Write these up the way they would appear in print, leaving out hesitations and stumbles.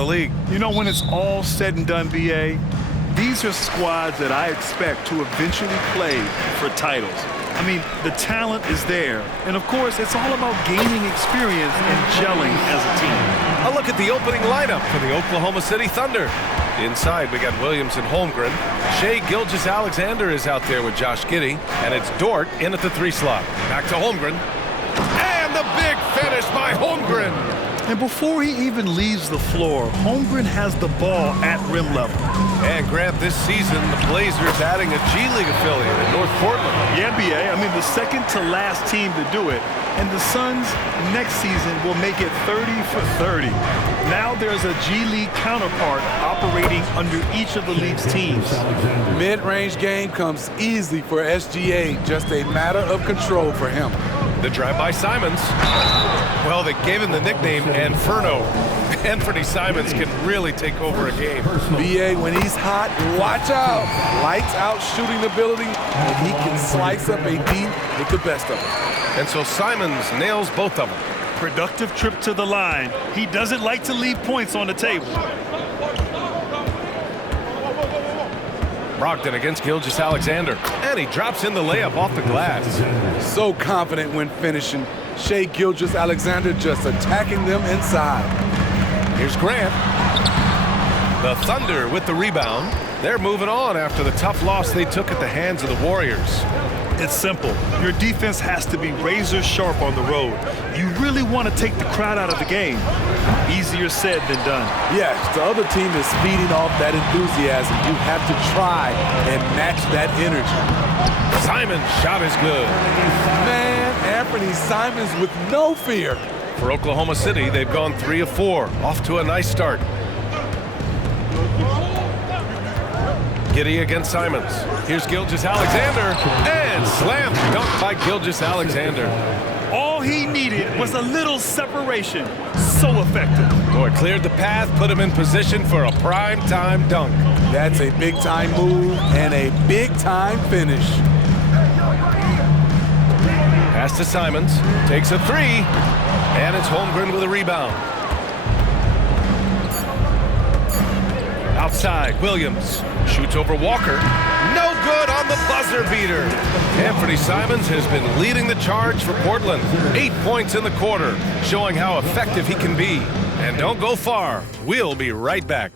the league. You know, when it's all said and done, B.A., these are squads that I expect to eventually play for titles. I mean, the talent is there. And, of course, it's all about gaining experience and gelling as a team. A look at the opening lineup for the Oklahoma City Thunder. Inside, we got Williams and Holmgren. Shai Gilgeous-Alexander is out there with Josh Giddey. And it's Dort in at the 3 slot. Back to Holmgren. And the big finish by Holmgren. And before he even leaves the floor, Holmgren has the ball at rim level. And Grant, this season, the Blazers adding a G League affiliate in North Portland. Yeah, B.A. I mean, the second to last team to do it. And the Suns next season will make it 30 for 30. Now there's a G League counterpart operating under each of the league's teams. Mid-range game comes easy for SGA, just a matter of control for him. The drive by Simons. Well, they gave him the nickname Inferno. Anthony Simons can really take over a game. B.A., when he's hot, watch out. Lights out shooting ability, and he can slice up a D with the best of them. And so Simons nails both of them. Productive trip to the line. He doesn't like to leave points on the table. Brogdon against Gilgeous-Alexander. And he drops in the layup off the glass. So confident when finishing. Shai Gilgeous-Alexander just attacking them inside. Here's Grant. The Thunder with the rebound. They're moving on after the tough loss they took at the hands of the Warriors. It's simple. Your defense has to be razor sharp on the road. You really want to take the crowd out of the game. Easier said than done. Yes, the other team is feeding off that enthusiasm. You have to try and match that energy. Simon's shot is good. Man, Anthony Simons with no fear. For Oklahoma City, they've gone 3 of 4. Off to a nice start. Giddey against Simons. Here's Gilgeous-Alexander. And slam dunk by Gilgeous-Alexander. All he needed was a little separation. So effective. Boy, cleared the path, put him in position for a prime-time dunk. That's a big-time move and a big-time finish. Pass to Simons. Takes a 3. And it's Holmgren with a rebound. Outside, Williams. Shoots over Walker. No good on the buzzer beater. Anthony Simons has been leading the charge for Portland. 8 points in the quarter, showing how effective he can be. And don't go far. We'll be right back.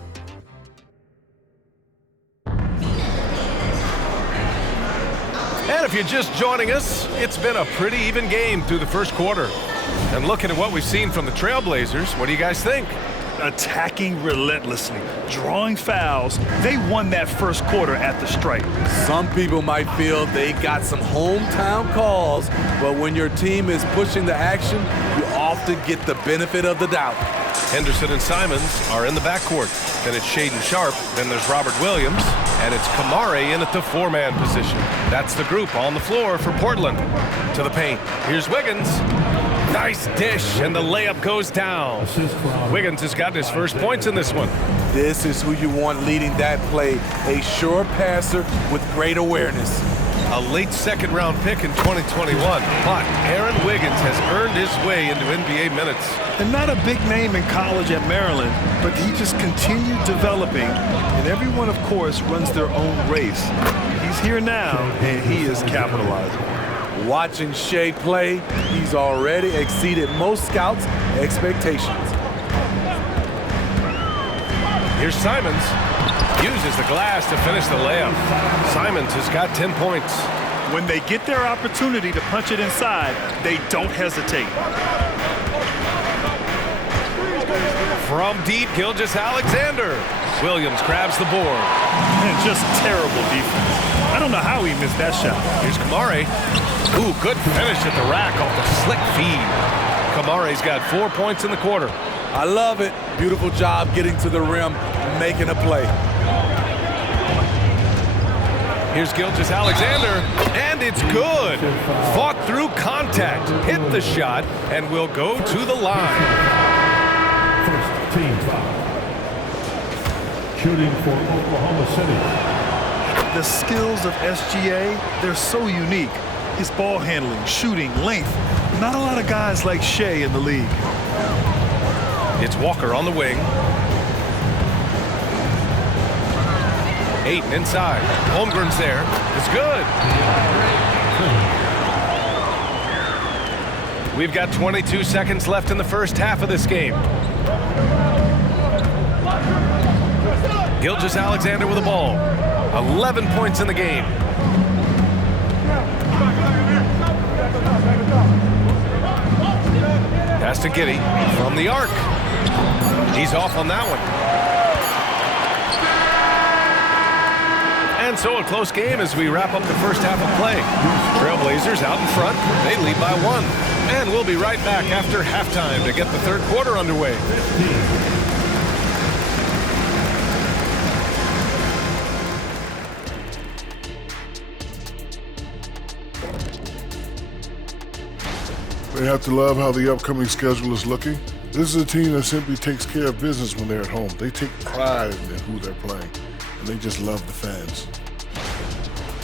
And if you're just joining us, it's been a pretty even game through the first quarter. And looking at what we've seen from the Trailblazers, what do you guys think? Attacking relentlessly, drawing fouls. They won that first quarter at the stripe. Some people might feel they got some hometown calls, but when your team is pushing the action, you often get the benefit of the doubt. Henderson and Simons are in the backcourt. Then it's Shaedon Sharpe. Then there's Robert Williams. And it's Kamare in at the 4-man position. That's the group on the floor for Portland. To the paint. Here's Wiggins. Nice dish, and the layup goes down. Wiggins has gotten his first points in this one. This is who you want leading that play. A sure passer with great awareness. A late second-round pick in 2021, but Aaron Wiggins has earned his way into NBA minutes. And not a big name in college at Maryland, but he just continued developing, and everyone, of course, runs their own race. He's here now, and he is capitalizing. Watching Shai play, he's already exceeded most scouts' expectations. Here's Simons. Uses the glass to finish the layup. Simons has got 10 points. When they get their opportunity to punch it inside, they don't hesitate. From deep, Gilgeous-Alexander. Williams grabs the board. And just terrible defense. I don't know how he missed that shot. Here's Kamare. Ooh, good finish at the rack off the slick feed. Kamare's got 4 points in the quarter. I love it. Beautiful job getting to the rim, making a play. Here's Gilgeous-Alexander, and it's good. Fought through contact, hit the shot, and will go to the line. First team foul. Shooting for Oklahoma City. The skills of SGA, they're so unique. His ball handling, shooting, length. Not a lot of guys like Shai in the league. It's Walker on the wing. Ayton inside. Holmgren's there. It's good. We've got 22 seconds left in the first half of this game. Gilgeous-Alexander with the ball. 11 points in the game. Pass to Giddey from the arc. He's off on that one. And so a close game as we wrap up the first half of play. Trailblazers out in front. They lead by 1. And we'll be right back after halftime to get the third quarter underway. They have to love how the upcoming schedule is looking. This is a team that simply takes care of business when they're at home. They take pride in who they're playing, and they just love the fans.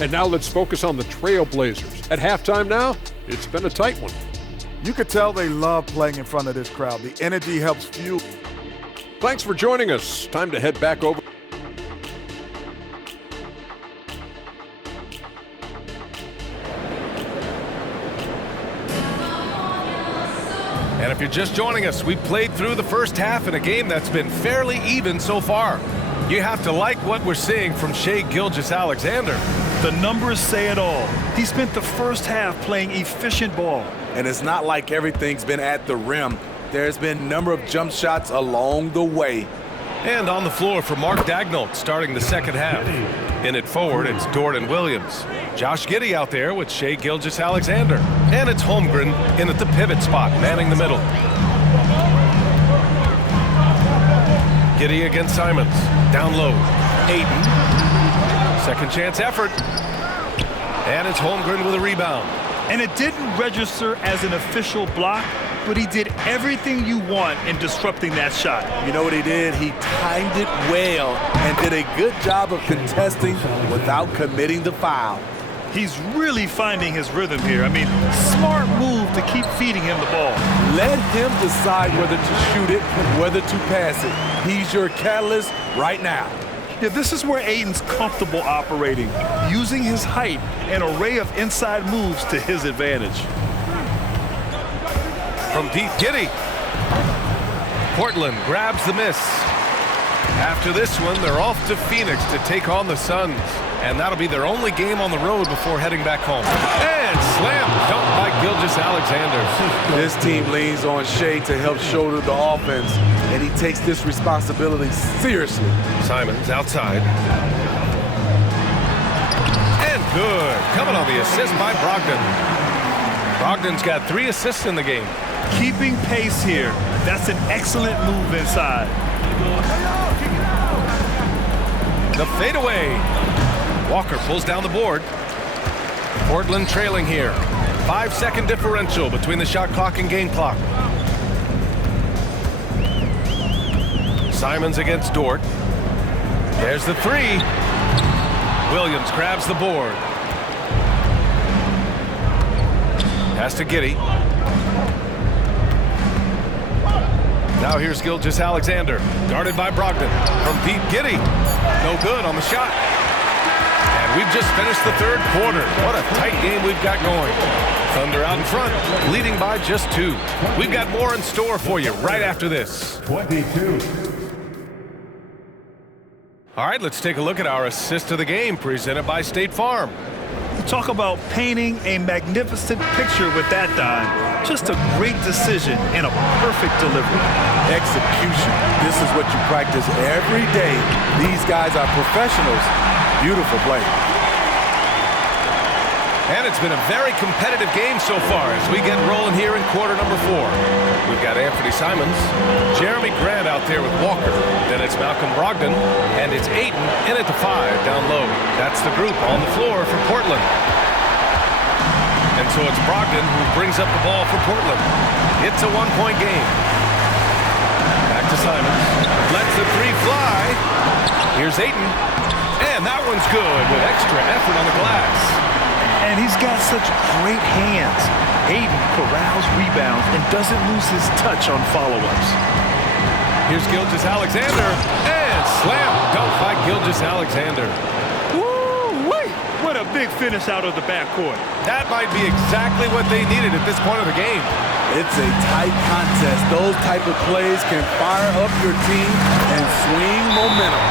And now let's focus on the Trailblazers. At halftime now, it's been a tight one. You could tell they love playing in front of this crowd. The energy helps fuel. Thanks for joining us. Time to head back over. And if you're just joining us, we played through the first half in a game that's been fairly even so far. You have to like what we're seeing from Shai Gilgeous-Alexander. The numbers say it all. He spent the first half playing efficient ball. And it's not like everything's been at the rim. There's been a number of jump shots along the way. And on the floor for Mark Daigneault starting the second half. In it forward, it's Dort and Williams. Josh Giddey out there with Shai Gilgeous-Alexander. And it's Holmgren in at the pivot spot, manning the middle. Giddey against Simons. Down low. Ayton. Second chance effort. And it's Holmgren with a rebound. And it didn't register as an official block, but he did everything you want in disrupting that shot. You know what he did? He timed it well and did a good job of contesting without committing the foul. He's really finding his rhythm here. I mean, smart move to keep feeding him the ball. Let him decide whether to shoot it, whether to pass it. He's your catalyst right now. Yeah, this is where Ayton's comfortable operating, using his height and array of inside moves to his advantage. From deep, Giddey. Portland grabs the miss. After this one, they're off to Phoenix to take on the Suns. And that'll be their only game on the road before heading back home. And slam dunk by Gilgeous-Alexander. This team leans on Shai to help shoulder the offense, and he takes this responsibility seriously. Simons outside. And good. Coming on the assist by Brogdon. Brogdon's got 3 assists in the game. Keeping pace here. That's an excellent move inside. The fadeaway. Walker pulls down the board. Portland trailing here. 5-second differential between the shot clock and game clock. Simons against Dort. There's the 3. Williams grabs the board. Pass to Giddey. Now here's Gilgeous-Alexander. Guarded by Brogdon. From deep, Giddey. No good on the shot. And we've just finished the third quarter. What a tight game we've got going. Thunder out in front, leading by just 2. We've got more in store for you right after this. 22. All right, let's take a look at our assist of the game presented by State Farm. Talk about painting a magnificent picture with that dime. Just a great decision and a perfect delivery. Execution. This is what you practice every day. These guys are professionals. Beautiful play. And it's been a very competitive game so far as we get rolling here in quarter number 4. We've got Anthony Simons, Jeremy Grant out there with Walker. Then it's Malcolm Brogdon, and it's Ayton in at the 5 down low. That's the group on the floor for Portland. And so it's Brogdon who brings up the ball for Portland. It's a 1-point game. Back to Simons. Lets the 3 fly. Here's Ayton. And that one's good with extra effort on the glass. And he's got such great hands. Ayton corrals rebounds and doesn't lose his touch on follow-ups. Here's Gilgeous-Alexander. And slam dunk by Gilgeous-Alexander. Woo-wee! What a big finish out of the backcourt. That might be exactly what they needed at this point of the game. It's a tight contest. Those type of plays can fire up your team and swing momentum.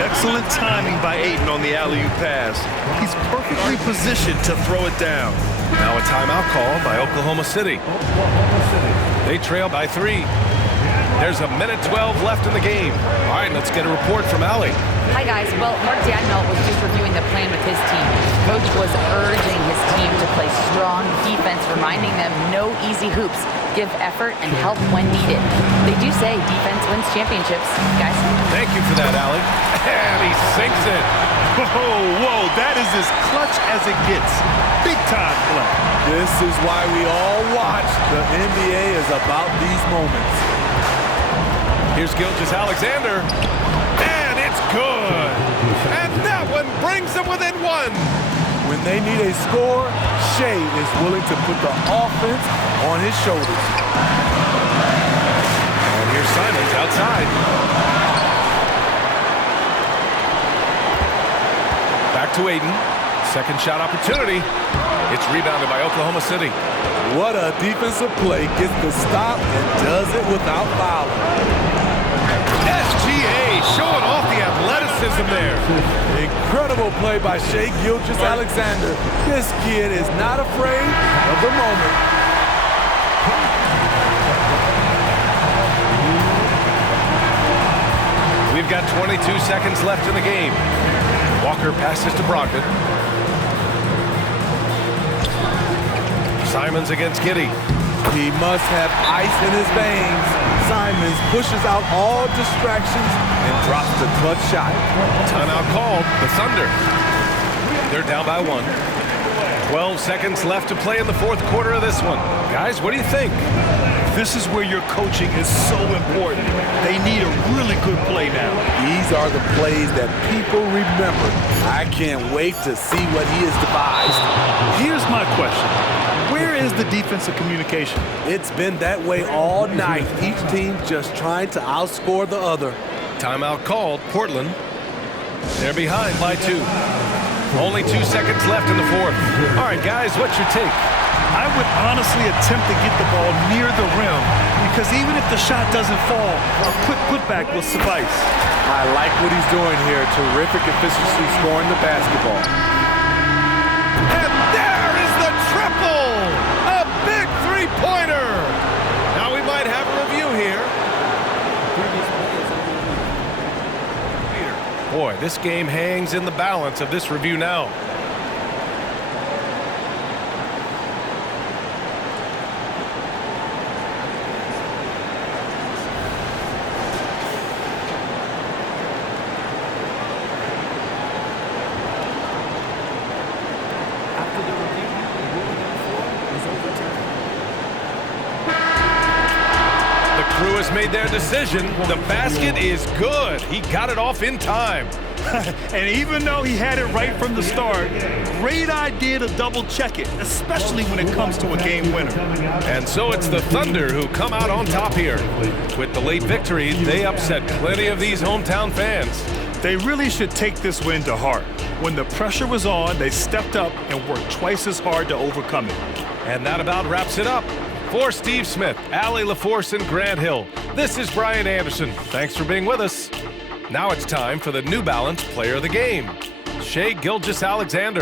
Excellent timing by Ayton on the alley-oop pass. He's perfectly positioned to throw it down. Now a timeout call by Oklahoma City. They trail by 3. There's a minute 12 left in the game. All right, let's get a report from Allie. Hi, guys. Well, Mark Dagnall was just reviewing the plan with his team. Coach was urging his team to play strong defense, reminding them no easy hoops, give effort, and help when needed. They do say defense wins championships, guys. Thank you for that, Allie. And he sinks it. Whoa, that is as clutch as it gets. Big time play. This is why we all watch. The NBA is about these moments. Here's Gilgeous-Alexander. And it's good. And that one brings them within 1. When they need a score, Shea is willing to put the offense on his shoulders. And here's Simons outside. Back to Ayton. Second shot opportunity. It's rebounded by Oklahoma City. What a defensive play. Gets the stop and does it without fouling. SGA showing off the athleticism there. Incredible play by Shea Gilgeous-Alexander. This kid is not afraid of the moment. We've got 22 seconds left in the game. Walker passes to Brogdon. Simons against Giddey. He must have ice in his veins. Simons pushes out all distractions and drops the clutch shot. Timeout called. The Thunder. They're down by 1. 12 seconds left to play in the fourth quarter of this one. Guys, what do you think? This is where your coaching is so important. They need a really good play now. These are the plays that people remember. I can't wait to see what he has devised. Here's my question. Where is the defensive communication? It's been that way all night. Each team just trying to outscore the other. Timeout called. Portland. They're behind by 2. Only 2 seconds left in the fourth. All right, guys, what's your take? I would honestly attempt to get the ball near the rim because even if the shot doesn't fall, a quick putback will suffice. I like what he's doing here. Terrific efficiency scoring the basketball. And there is the triple! A big three-pointer! Now we might have a review here. Boy, this game hangs in the balance of this review now. Crew has made their decision. The basket is good. He got it off in time. And even though he had it right from the start, great idea to double check it, especially when it comes to a game winner. And so it's the Thunder who come out on top here. With the late victory, they upset plenty of these hometown fans. They really should take this win to heart. When the pressure was on, they stepped up and worked twice as hard to overcome it. And that about wraps it up. For Steve Smith, Allie LaForce, and Grant Hill, this is Brian Anderson. Thanks for being with us. Now it's time for the New Balance Player of the Game, Shai Gilgeous-Alexander.